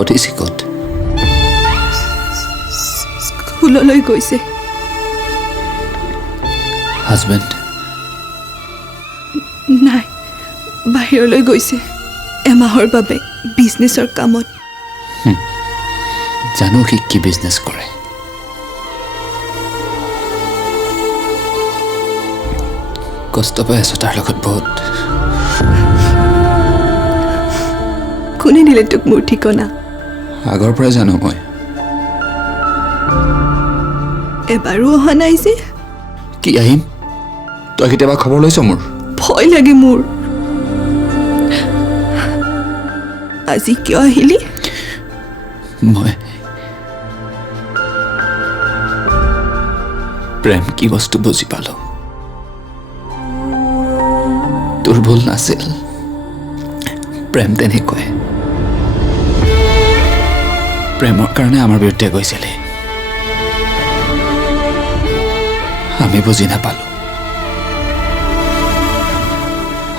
অতিশী ক'ত? স্কুললৈ গৈছে। হাজবেণ্ড? নাই, বাহিৰলৈ গৈছে এমাহৰ বাবে বিজনেছৰ কামত। জানো সি কি বিজনেছ কৰে। কষ্ট পাই আছো তাৰ লগত বহুত। কোনে দিলে তোক মোৰ ঠিকনা? আগৰ পৰাই জানো মই। এবাৰো অহা নাই যে। কি আহিম? তই কেতিয়াবা খবৰ লৈছ মোৰ? ভয় লাগে মোৰ। আজি কিয় আহিলি? মই প্ৰেম কি বস্তু বুজি পালো। তোৰ ভুল নাছিল, প্ৰেম তেনেকুৱাই। প্ৰেমৰ কাৰণে আমাৰ বিৰুদ্ধে গৈছিলে, আমি বুজি নাপালো।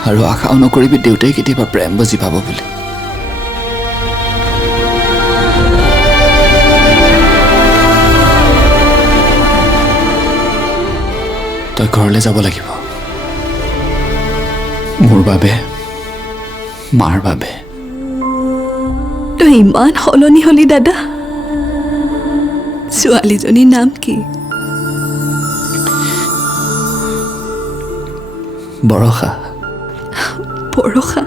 আৰু আশাও নকৰিবি দেউতাই কেতিয়াবা প্ৰেম বুজি পাব বুলি। তই ঘৰলৈ যাব লাগিব, মোৰ বাবে, মাৰ বাবে। তই ইমান সলনি হলি দাদা। ছোৱালীজনীৰ নাম কি? বৰষা। বৰষা?